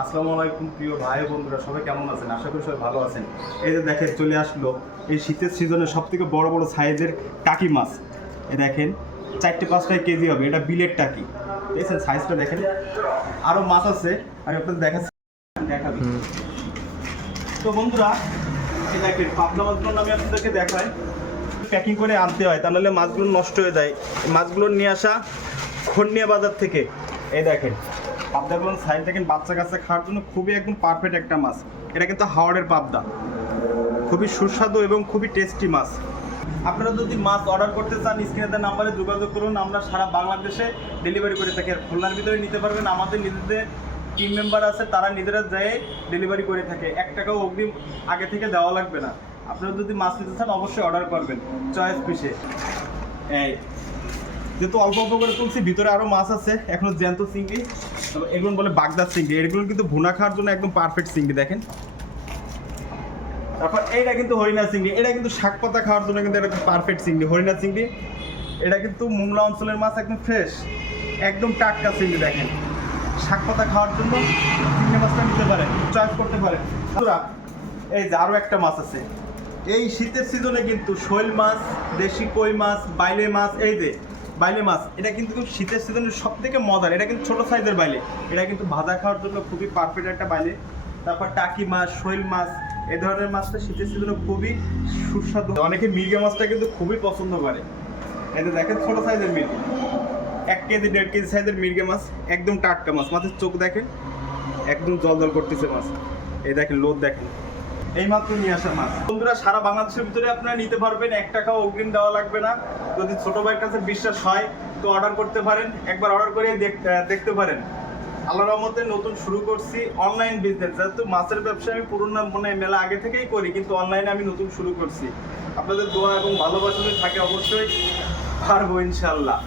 আসসালামু আলাইকুম প্রিয় ভাই বন্ধুরা, সবাই কেমন আছেন? আশা করি সবাই ভালো আছেন। এই যে দেখেন চলে আসলো এই শীতের সিজনে সব থেকে বড় বড় সাইজের টাকি মাছ। এই দেখেন 4-5 কেজি হবে, এটা বিলের টাকি। দেখছেন সাইজটা দেখেন। আরও মাছ আছে, আমি আপনাদের দেখাবি। তো বন্ধুরা এই দেখেন পাবদা মাছগুলো আমি আপনাদেরকে দেখাই। প্যাকিং করে আনতে হয়, তাহলে মাছগুলো নষ্ট হয়ে যায়। মাছগুলো নিয়ে আসা খন্ডিয়া বাজার থেকে। এই দেখেন পাবদাগুলো সাইজ দেখেন, বাচ্চা কাচ্চা খাওয়ার জন্য খুবই একদম পারফেক্ট একটা মাছ। এটা কিন্তু হাওড়ের পাবদা, খুবই সুস্বাদু এবং খুবই টেস্টি মাছ। আপনারা যদি মাছ অর্ডার করতে চান স্ক্রিনে দেওয়া নাম্বারে যোগাযোগ করুন। আমরা সারা বাংলাদেশে ডেলিভারি করে থাকি। আর খুলনার ভিতরে নিতে পারবেন, আমাদের নিজেদের টিম মেম্বার আছে, তারা নিজেরা যেয়ে ডেলিভারি করে থাকে। 1 টাকাও অগ্রিম আগে থেকে দেওয়া লাগবে না। আপনারা যদি মাছ নিতে চান অবশ্যই অর্ডার করবেন চয়েস পিসে। এই যেহেতু অল্প অল্প করে তুলছি, ভিতরে আরও মাছ আছে এখনো জ্যান্ত চিংড়ি, এগুলো বলে বাগদা চিংড়ি। এগুলো কিন্তু ভুনা খাওয়ার জন্য একদম পারফেক্ট চিংড়ি দেখেন। তারপর এইটা কিন্তু হরিণা চিংড়ি, এটা কিন্তু শাক পাতা খাওয়ার জন্য কিন্তু এটা পারফেক্ট চিংড়ি, হরিণা চিংড়ি। এটা কিন্তু মোংলা অঞ্চলের মাছ, একদম ফ্রেশ, একদম টাটকা চিংড়ি দেখেন। শাক পাতা খাওয়ার জন্য চিংড়ি মাছটা নিতে পারেন, চয়েস করতে পারেন। এই যে আরও একটা মাছ আছে এই শীতের সিজনে কিন্তু শৈল মাছ, দেশি কই মাছ, বাইলে মাছ। এই যে বাইলে মাছ, এটা কিন্তু শীতের সিজনের সব থেকে মজার। এটা কিন্তু ছোটো সাইজের বাইলে, এটা কিন্তু ভাজা খাওয়ার জন্য খুবই পারফেক্ট একটা বাইলে। তারপর টাকি মাছ, শৈল মাছ, এই ধরনের মাছটা শীতের সিজনে খুবই সুস্বাদু। অনেকে মির্গে মাছটা কিন্তু খুবই পছন্দ করে। এই যে দেখেন ছোটো সাইজের মির্গে, 1 কেজি 1.5 কেজি সাইজের মির্গে মাছ, একদম টাটকা মাছ। মাছের চোখ দেখেন, একদম জল জল করতেছে মাছ। এই দেখেন লোদ দেখেন, এই মাত্র নিয়ে আসা মাছ। বন্ধুরা সারা বাংলাদেশের ভিতরে আপনারা নিতে পারবেন, 1 টাকাও অগ্রিম দেওয়া লাগবে না। যদি ছোট ভাইয়ের কাছে বিশ্বাস হয় তো অর্ডার করতে পারেন, একবার অর্ডার করে দেখতে পারেন। আল্লাহর রহমতে নতুন শুরু করছি অনলাইন বিজনেস। যেহেতু মাছের ব্যবসা আমি পুরোনো মেলা আগে থেকেই করি, কিন্তু অনলাইনে আমি নতুন শুরু করছি। আপনাদের দোয়া এবং ভালোবাসা যদি থাকে অবশ্যই পারবো ইনশাল্লাহ।